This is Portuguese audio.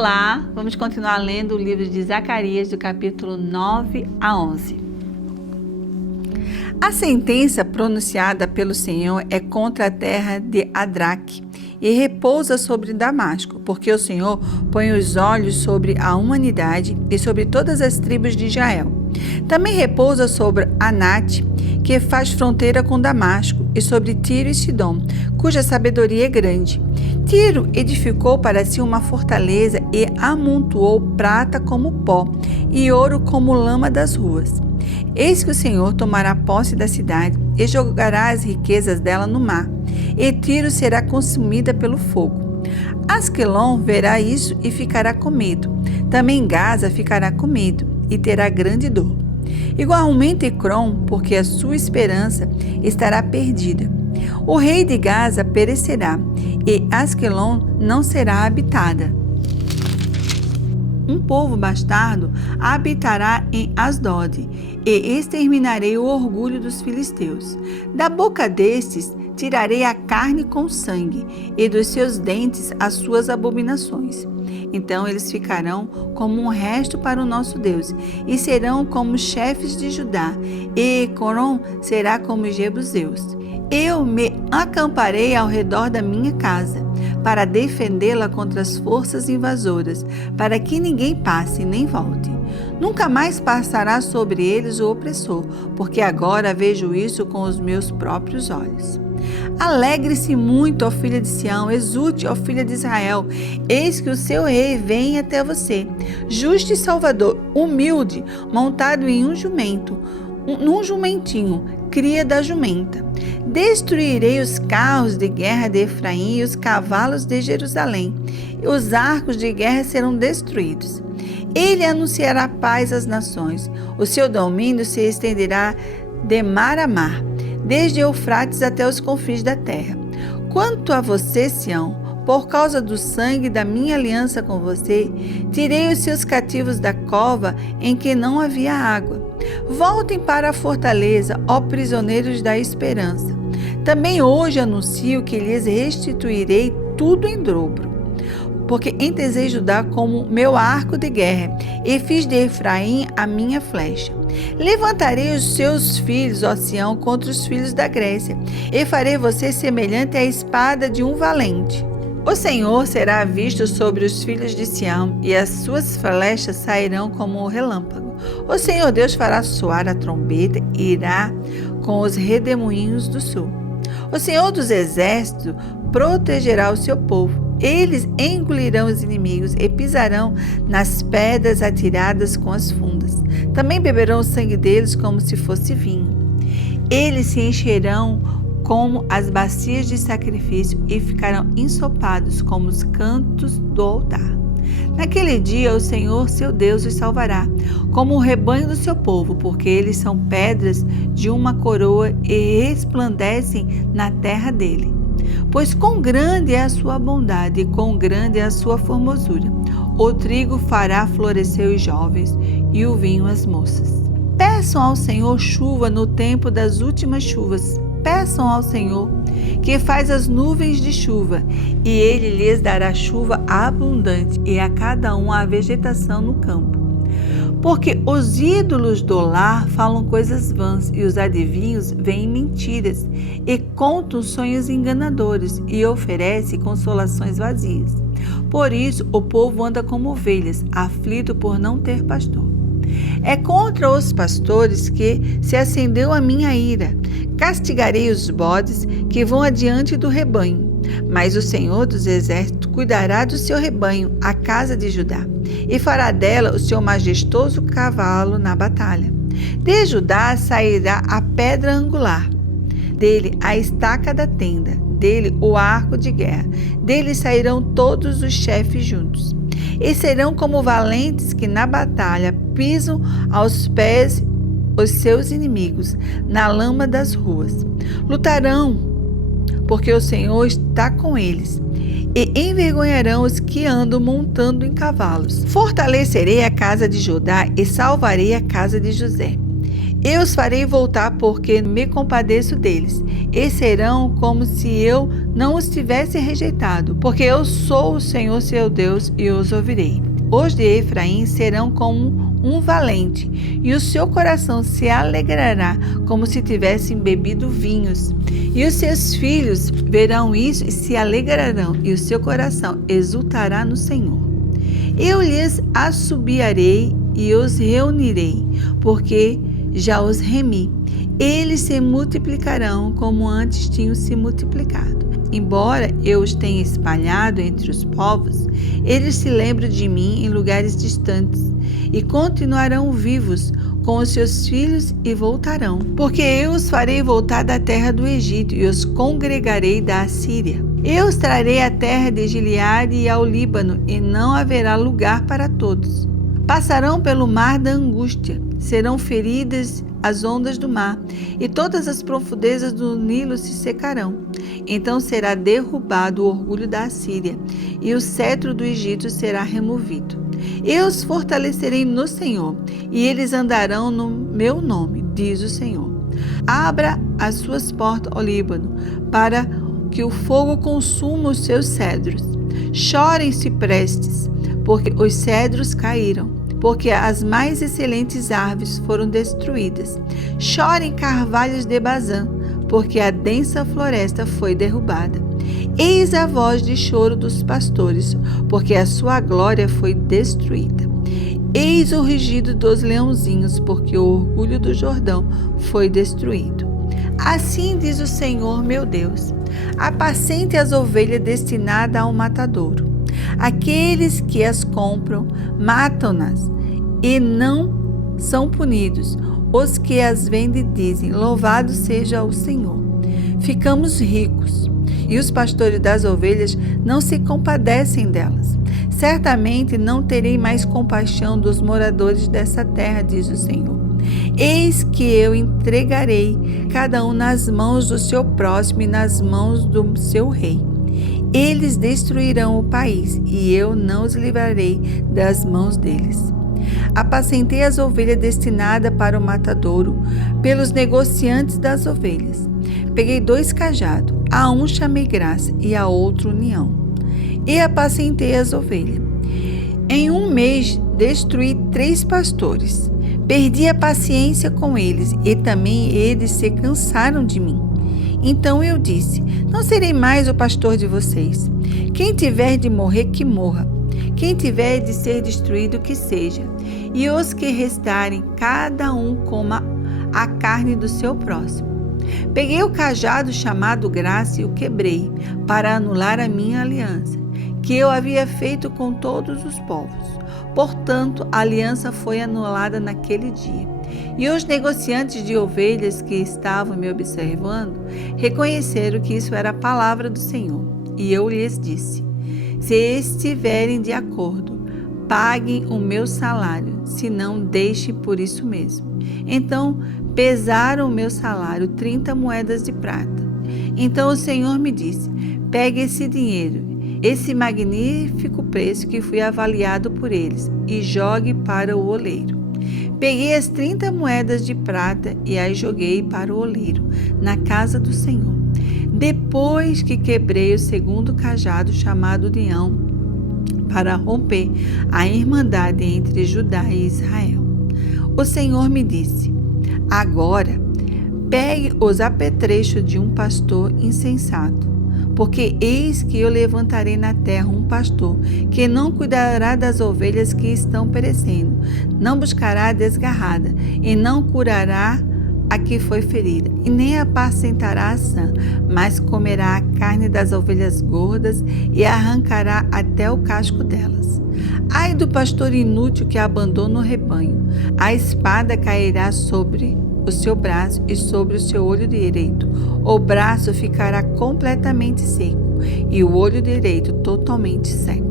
Olá, vamos continuar lendo o livro de Zacarias, do capítulo 9 a 11. A sentença pronunciada pelo Senhor é contra a terra de Adraque e repousa sobre Damasco, porque o Senhor põe os olhos sobre a humanidade e sobre todas as tribos de Israel. Também repousa sobre Anate, que faz fronteira com Damasco, e sobre Tiro e Sidom, cuja sabedoria é grande. Tiro edificou para si uma fortaleza e amontoou prata como pó e ouro como lama das ruas. Eis que o Senhor tomará posse da cidade e jogará as riquezas dela no mar, e Tiro será consumida pelo fogo. Asquelon verá isso e ficará com medo. Também Gaza ficará com medo e terá grande dor. Igualmente Ecrom, porque a sua esperança estará perdida. O rei de Gaza perecerá, e Asquelon não será habitada. Um povo bastardo habitará em Asdod, e exterminarei o orgulho dos filisteus. Da boca destes tirarei a carne com sangue, e dos seus dentes as suas abominações. Então eles ficarão como um resto para o nosso Deus, e serão como chefes de Judá, e Ecrom será como os jebuseus. Eu me acamparei ao redor da minha casa, para defendê-la contra as forças invasoras, para que ninguém passe nem volte. Nunca mais passará sobre eles o opressor, porque agora vejo isso com os meus próprios olhos. Alegre-se muito, ó filha de Sião, exulte, ó filha de Israel, eis que o seu rei vem até você, justo e salvador, humilde, montado em um jumento, num jumentinho, cria da jumenta. Destruirei os carros de guerra de Efraim e os cavalos de Jerusalém, e os arcos de guerra serão destruídos. Ele anunciará paz às nações, o seu domínio se estenderá de mar a mar, desde Eufrates até os confins da terra. Quanto a você, Sião, por causa do sangue da minha aliança com você, tirei os seus cativos da cova em que não havia água. Voltem para a fortaleza, ó prisioneiros da esperança. Também hoje anuncio que lhes restituirei tudo em dobro. Porque entesei Judá como meu arco de guerra, e fiz de Efraim a minha flecha. Levantarei os seus filhos, ó Sião, contra os filhos da Grécia, e farei você semelhante à espada de um valente. O Senhor será visto sobre os filhos de Sião, e as suas flechas sairão como o relâmpago. O Senhor Deus fará soar a trombeta e irá com os redemoinhos do sul. O Senhor dos exércitos protegerá o seu povo. Eles engolirão os inimigos e pisarão nas pedras atiradas com as fundas. Também beberão o sangue deles como se fosse vinho. Eles se encherão como as bacias de sacrifício e ficarão ensopados como os cantos do altar. Naquele dia o Senhor, seu Deus, os salvará, como o rebanho do seu povo, porque eles são pedras de uma coroa e resplandecem na terra dele. Pois quão grande é a sua bondade e quão grande é a sua formosura. O trigo fará florescer os jovens e o vinho as moças. Peçam ao Senhor chuva no tempo das últimas chuvas. Peçam ao Senhor, que faz as nuvens de chuva, e Ele lhes dará chuva abundante, e a cada um a vegetação no campo. Porque os ídolos do lar falam coisas vãs, e os adivinhos veem mentiras, e contam sonhos enganadores, e oferecem consolações vazias. Por isso o povo anda como ovelhas, aflito por não ter pastor. É contra os pastores que se acendeu a minha ira. Castigarei os bodes que vão adiante do rebanho. Mas o Senhor dos exércitos cuidará do seu rebanho, a casa de Judá, e fará dela o seu majestoso cavalo na batalha. De Judá sairá a pedra angular, dele a estaca da tenda, dele o arco de guerra, dele sairão todos os chefes juntos. E serão como valentes que na batalha pisam aos pés os seus inimigos, na lama das ruas. Lutarão, porque o Senhor está com eles, e envergonharão os que andam montando em cavalos. Fortalecerei a casa de Judá e salvarei a casa de José. Eu os farei voltar, porque me compadeço deles, e serão como se eu não os tivesse rejeitado, porque eu sou o Senhor seu Deus e os ouvirei. Os de Efraim serão como um valente, e o seu coração se alegrará como se tivessem bebido vinhos. E os seus filhos verão isso e se alegrarão, e o seu coração exultará no Senhor. Eu lhes assobiarei e os reunirei, porque já os remi. Eles se multiplicarão como antes tinham se multiplicado. Embora eu os tenha espalhado entre os povos, eles se lembram de mim em lugares distantes e continuarão vivos com os seus filhos e voltarão. Porque eu os farei voltar da terra do Egito e os congregarei da Assíria. Eu os trarei à terra de Gileade e ao Líbano, e não haverá lugar para todos. Passarão pelo mar da angústia, serão feridas as ondas do mar, e todas as profundezas do Nilo se secarão. Então será derrubado o orgulho da Assíria, e o cetro do Egito será removido. Eu os fortalecerei no Senhor, e eles andarão no meu nome, diz o Senhor. Abra as suas portas ao Líbano, para que o fogo consuma os seus cedros. Chorem ciprestes, porque os cedros caíram, porque as mais excelentes árvores foram destruídas. Chorem carvalhos de Bazã, porque a densa floresta foi derrubada. Eis a voz de choro dos pastores, porque a sua glória foi destruída. Eis o rugido dos leãozinhos, porque o orgulho do Jordão foi destruído. Assim diz o Senhor meu Deus: apacente as ovelhas destinadas ao matadouro. Aqueles que as compram, matam-nas e não são punidos. Os que as vendem dizem: louvado seja o Senhor. Ficamos ricos. E os pastores das ovelhas não se compadecem delas. Certamente não terei mais compaixão dos moradores dessa terra, diz o Senhor. Eis que eu entregarei cada um nas mãos do seu próximo e nas mãos do seu rei. Eles destruirão o país, e eu não os livrarei das mãos deles. Apacentei as ovelhas destinadas para o matadouro, pelos negociantes das ovelhas. Peguei 2 cajados, a um chamei graça e a outro união. E apacentei as ovelhas. Em um mês destruí 3 pastores. Perdi a paciência com eles, e também eles se cansaram de mim. Então eu disse: não serei mais o pastor de vocês. Quem tiver de morrer, que morra. Quem tiver de ser destruído, que seja. E os que restarem, cada um coma a carne do seu próximo. Peguei o cajado chamado graça e o quebrei, para anular a minha aliança, que eu havia feito com todos os povos. Portanto, a aliança foi anulada naquele dia. E os negociantes de ovelhas que estavam me observando reconheceram que isso era a palavra do Senhor. E eu lhes disse: se estiverem de acordo, paguem o meu salário, se não, deixem por isso mesmo. Então pesaram o meu salário, 30 moedas de prata. Então o Senhor me disse: pegue esse dinheiro, esse magnífico preço que fui avaliado por eles, e jogue para o oleiro. Peguei as 30 moedas de prata e as joguei para o oleiro, na casa do Senhor. Depois que quebrei o segundo cajado chamado União, para romper a irmandade entre Judá e Israel. O Senhor me disse: agora, pegue os apetrechos de um pastor insensato, porque eis que eu levantarei na terra um pastor que não cuidará das ovelhas que estão perecendo, não buscará a desgarrada e não curará a que foi ferida, e nem apacentará a sã, mas comerá a carne das ovelhas gordas e arrancará até o casco delas. Ai do pastor inútil que abandona o rebanho, a espada cairá sobre o seu braço e sobre o seu olho direito. O braço ficará completamente seco e o olho direito totalmente seco.